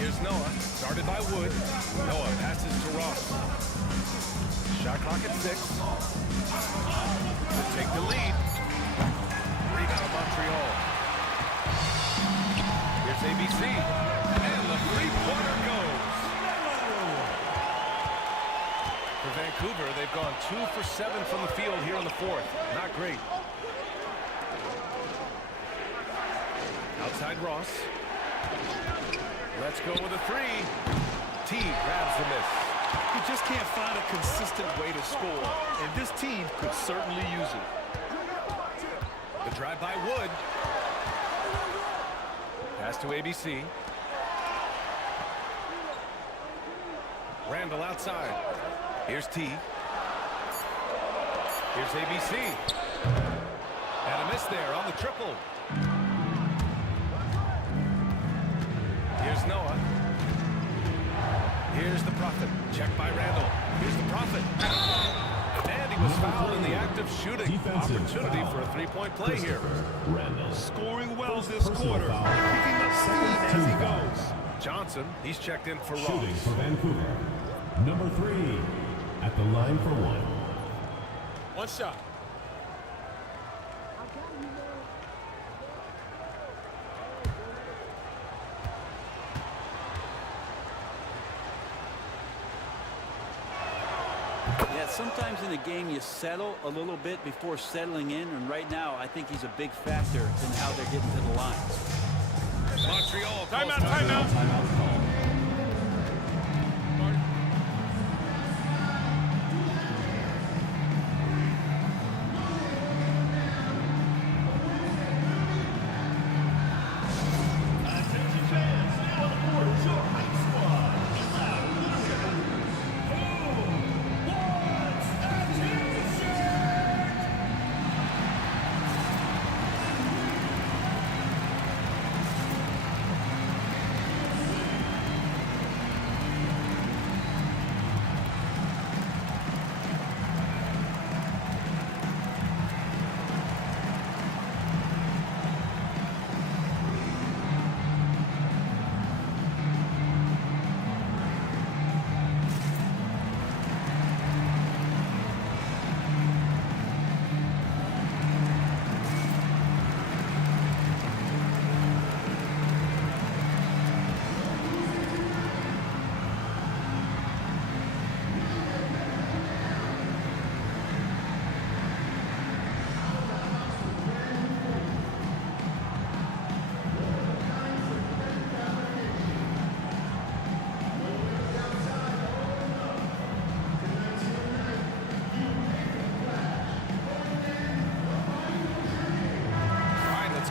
Here's Noah, started by Wood. Noah passes to Ross. Shot clock at 6. To take the lead. Rebound Montreal. Here's ABC. And the three-pointer goes. For Vancouver, they've gone 2 for 7 from the field here in the fourth. Not great. Outside Ross. Let's go with a 3. T grabs the miss. You just can't find a consistent way to score, and this team could certainly use it. The drive by Wood. Pass to ABC. Randall outside. Here's T. Here's ABC. And a miss there on the triple. Here's Noah. Here's the Prophet. Check by Randall. Here's the Prophet. And he was fouled in the act of shooting. Defensive Opportunity foul. for a three-point play here. Randall. Scoring well this Personal quarter, foul. picking up steam as he goes. Johnson, he's checked in for Shooting Ross. for Vancouver. Number 3 at the line for 1. One shot. Yeah, sometimes in a game you settle a little bit before settling in, and right now I think he's a big factor in how they're getting to the line. Montreal. Timeout, timeout. Timeout call.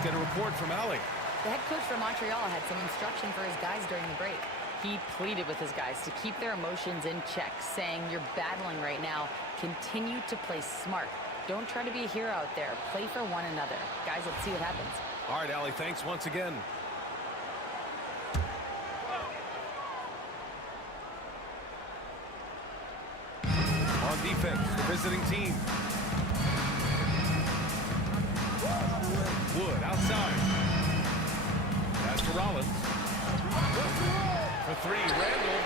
Get a report from Allie. The head coach for Montreal had some instruction for his guys during the break. He pleaded with his guys to keep their emotions in check, saying, "You're battling right now. Continue to play smart. Don't try to be a hero out there. Play for one another." Guys, let's see what happens. All right, Allie, thanks once again. On defense, the visiting team. Wood outside. Pass to Rollins. For 3, Randall.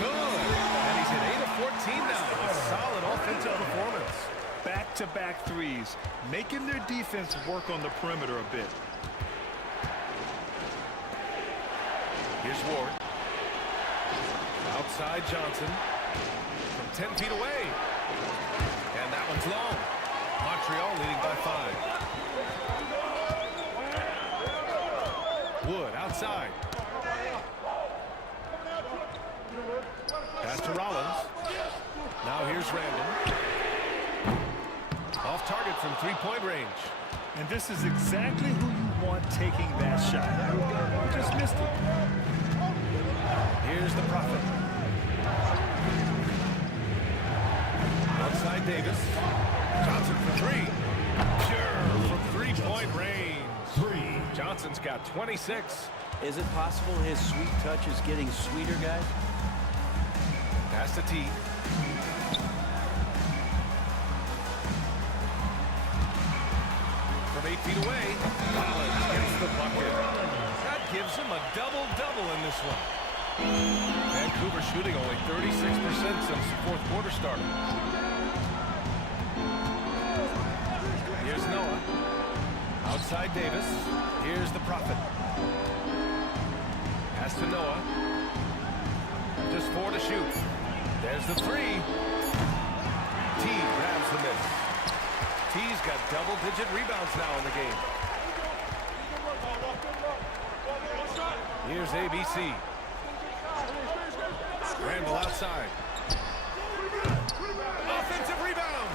Good. And he's at 8 of 14 now. A solid offensive performance. Back-to-back threes, making their defense work on the perimeter a bit. Here's Ward. Outside Johnson. From 10 feet away. And that one's long. Montreal leading by 5. Wood outside. Pass to Rollins. Now here's Randall. Off target from three-point range. And this is exactly who you want taking that shot. You just missed it. Here's the Prophet. Outside Davis. Johnson for 3. Sure, from three-point range. 3. Johnson's got 26. Is it possible his sweet touch is getting sweeter, guys? Pass to T. From 8 feet away, Rollins gets the bucket. That gives him a double-double in this one. Vancouver shooting only 36% since the fourth quarter started. Here's Noah. Outside Davis. Here's the Prophet. Pass to Noah. Just 4 to shoot. There's the 3. T grabs the miss. T's got double-digit rebounds now in the game. Here's ABC. Scramble outside. Offensive rebound.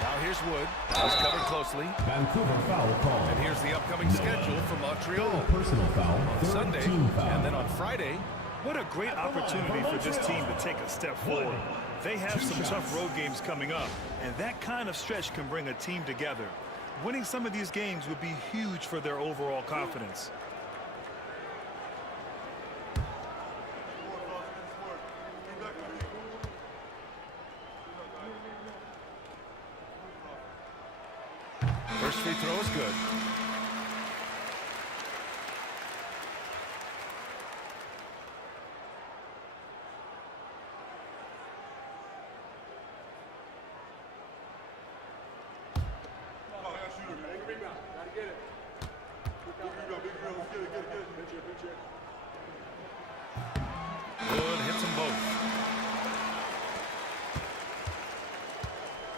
Now here's Wood. He's covered closely. Vancouver foul call. And here's the upcoming schedule for Montreal. Personal foul. On Sunday, team foul. and then on Friday. What a great opportunity for this team to take a step forward. They have some tough road games coming up, and that kind of stretch can bring a team together. Winning some of these games would be huge for their overall confidence. First free throw is good. Wood hits them both.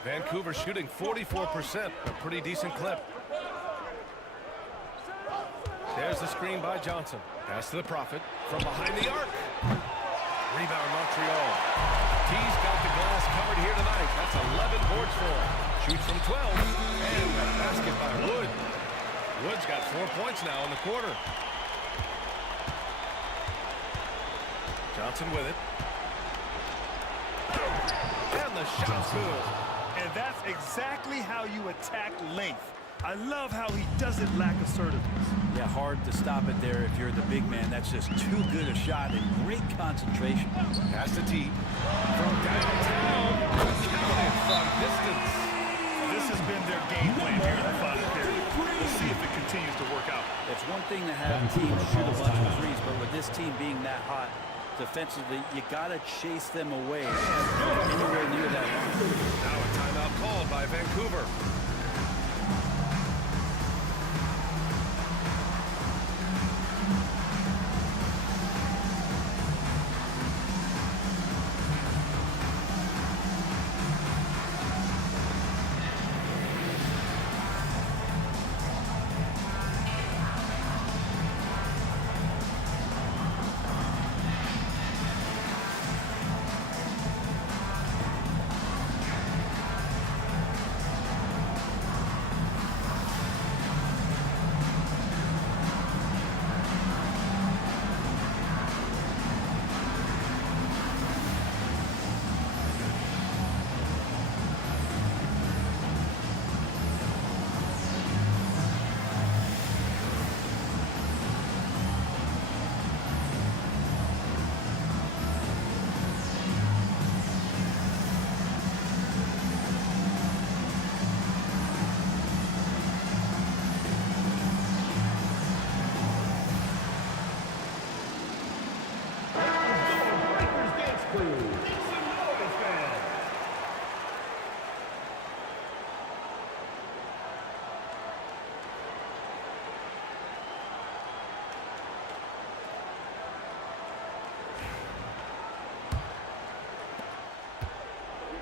Vancouver shooting 44%, a pretty decent clip. There's the screen by Johnson. Pass to the Prophet from behind the arc. Rebound Montreal. T's got the glass covered here tonight. That's 11 boards for him. Shoots from 12. And a basket by Wood. Wood's got 4 points now in the quarter. Johnson with it. And the shot's good. And that's exactly how you attack length. I love how he doesn't lack assertiveness. Yeah, hard to stop it there if you're the big man. That's just too good a shot and great concentration. Pass to T. From downtown. Counted from distance. This has been their game plan here in the final period. We'll see if it continues to work out. It's one thing to have teams shoot a bunch of threes, but with this team being that hot defensively, you got to chase them away anywhere near that line. Now a timeout called by Vancouver.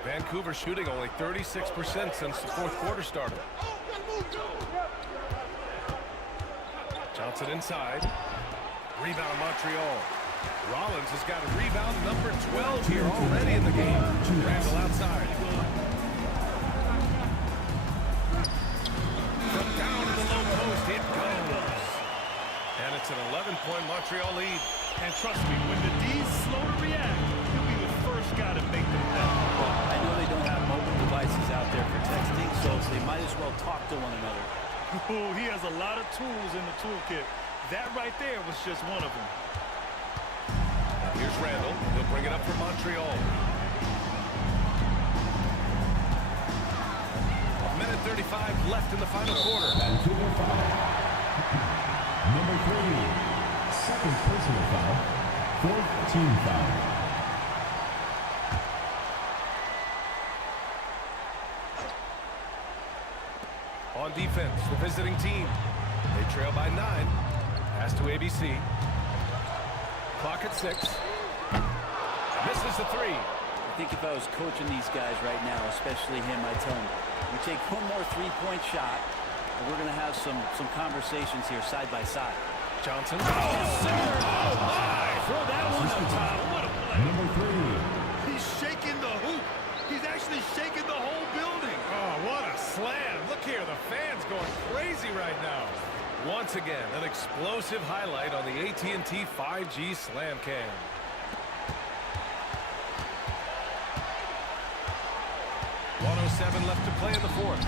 Vancouver shooting only 36% since the fourth quarter started. Johnson inside. Rebound Montreal. Rollins has got a rebound number 12 here already in the game. Randall outside. From down to the low post, it goes. And it's an 11-point Montreal lead. And trust me, when the D's slow to react, he'll be the first guy to make them pay. I know they don't have mobile devices out there for texting, so they might as well talk to one another. Oh, he has a lot of tools in the toolkit. That right there was just one of them. Here's Randall. He'll bring it up for Montreal. 1:35 left in the final quarter. Vancouver foul. Number 3. Second personal foul. Fourth team foul. On defense, the visiting team. They trail by 9. Pass to ABC. Clock at 6. Misses the 3. I think if I was coaching these guys right now, especially him, I'd tell him, we take one more three-point shot, and we're going to have some conversations here side by side. Johnson. Oh, my! Throw that one up top. What a play. Number 3. He's shaking the hoop. He's actually shaking the whole building. Oh, what a slam. Look here, the fans going crazy right now. Once again, an explosive highlight on the AT&T 5G Slam Cam. .107 left to play in the fourth.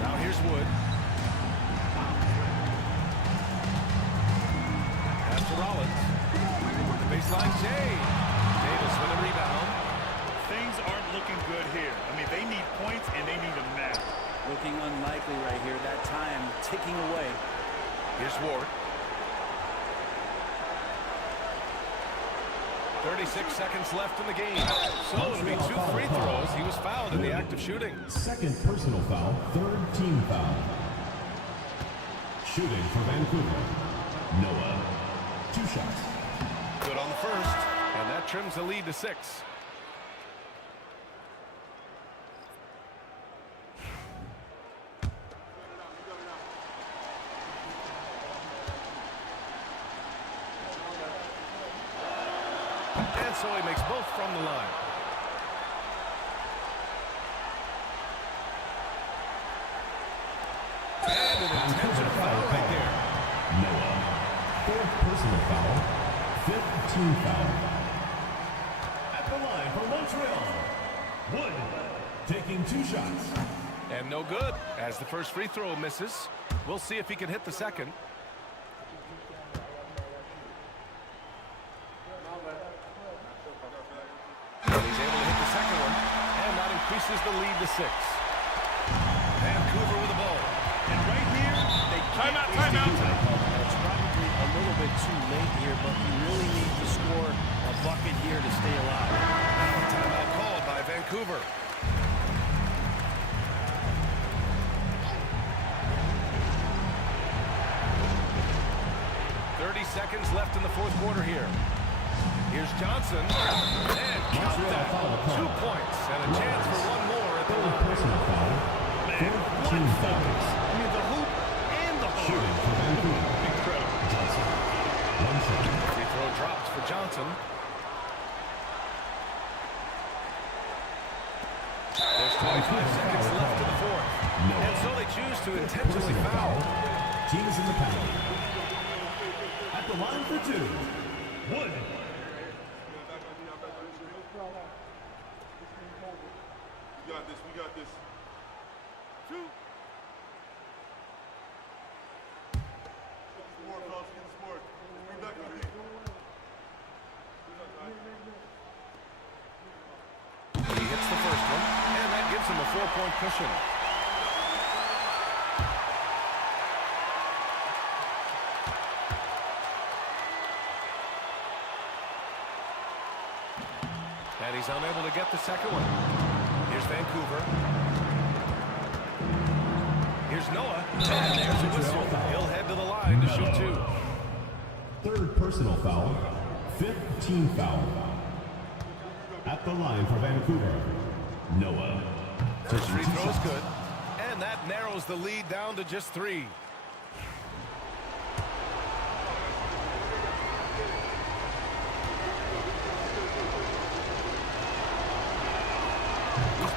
Now here's Wood. Pass to Rollins. The baseline, Jay. Davis with a rebound. Things aren't looking good here. I mean, they need points and they need them now. Looking unlikely right here. That time ticking away. Here's Ward. 36 seconds left in the game. So it'll be 2 free throws. He was fouled in the act of shooting. Second personal foul. Third team foul. Shooting for Vancouver. Noah. 2 shots. Good on the first, and that trims the lead to 6. And so he makes both from the line. And an intentional foul right there. Noah. Fourth personal foul. Fifth team foul. At the line for Montreal. Wood taking 2 shots. And no good, as the first free throw misses. We'll see if he can hit the second. And he's able to hit the second one, and that increases the lead to 6. Vancouver with the ball. And right here, they can't Timeout. It's probably a little bit too late here, but you really need to score a bucket here to stay alive. Now a timeout called by Vancouver. Seconds left in the fourth quarter here. Here's Johnson. And count that. 2 points and a chance for one more at the line. Personal foul. Man, Fourth team fouls. I mean, the hoop and the hole. Shooting for Vancouver. Incredible. Johnson. 1 shot. Free throw drops for Johnson. There's 25 seconds left in the fourth. No. And so they choose to intentionally Personal foul. Team is in the penalty. At the line for 2. Wood. We got this. 2. Get this board, fellas. Get this board. Bring back the lead. He hits the first one, and that gives him a 4-point cushion. And he's unable to get the second one. Here's Vancouver. Here's Noah. And there's a whistle. He'll head to the line to shoot 2. Third personal foul. Fifth team foul. At the line for Vancouver. Noah. First free throw is good. And that narrows the lead down to just 3.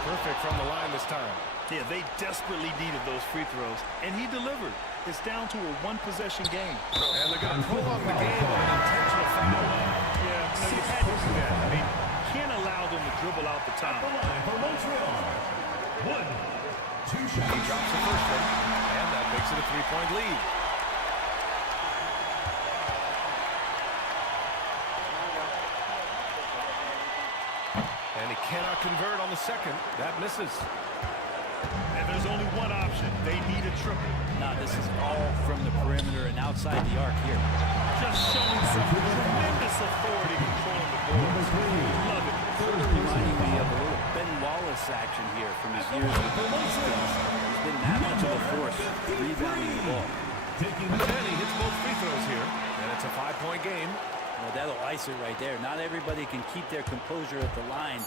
Perfect from the line this time. Yeah, they desperately needed those free throws, and he delivered. It's down to a 1-possession game. And they're going to prolong the game with an intentional foul. Yeah, you had to do that. I mean, can't allow them to dribble out the time. For Montreal. Two He shots. drops the first one, and that makes it a 3-point lead. And he cannot convert on the second. That misses. And there's only one option. They need a triple. Now this is all from the perimeter and outside the arc here. Just showing some tremendous authority controlling the boards. Love it. Sort of reminding me of a little Ben Wallace action here from his years with the Pistons. He's been that much of a force rebounding the ball. And then he hits both free throws here, and it's a 5-point game. Well, that'll ice it right there. Not everybody can keep their composure at the line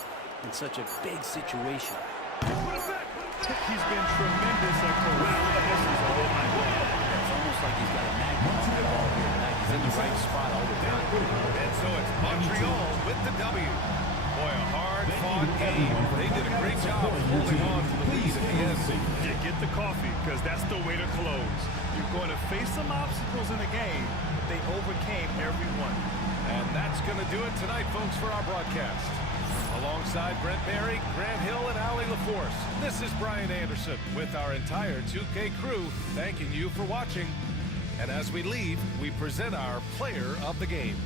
in such a big situation. He's been tremendous at corralling the misses all night long. It's almost like he's got a magnet on the ball here tonight. He's in the right spot all the time. And so it's Montreal with the W. Boy, a hard-fought game. They did a great job of holding on to the lead at the end. You get the coffee, because that's the way to close. You're going to face some obstacles in the game, but they overcame every one. And that's going to do it tonight, folks, for our broadcast. Alongside Brent Barry, Grant Hill, and Allie LaForce, this is Brian Anderson with our entire 2K crew thanking you for watching. And as we leave, we present our player of the game.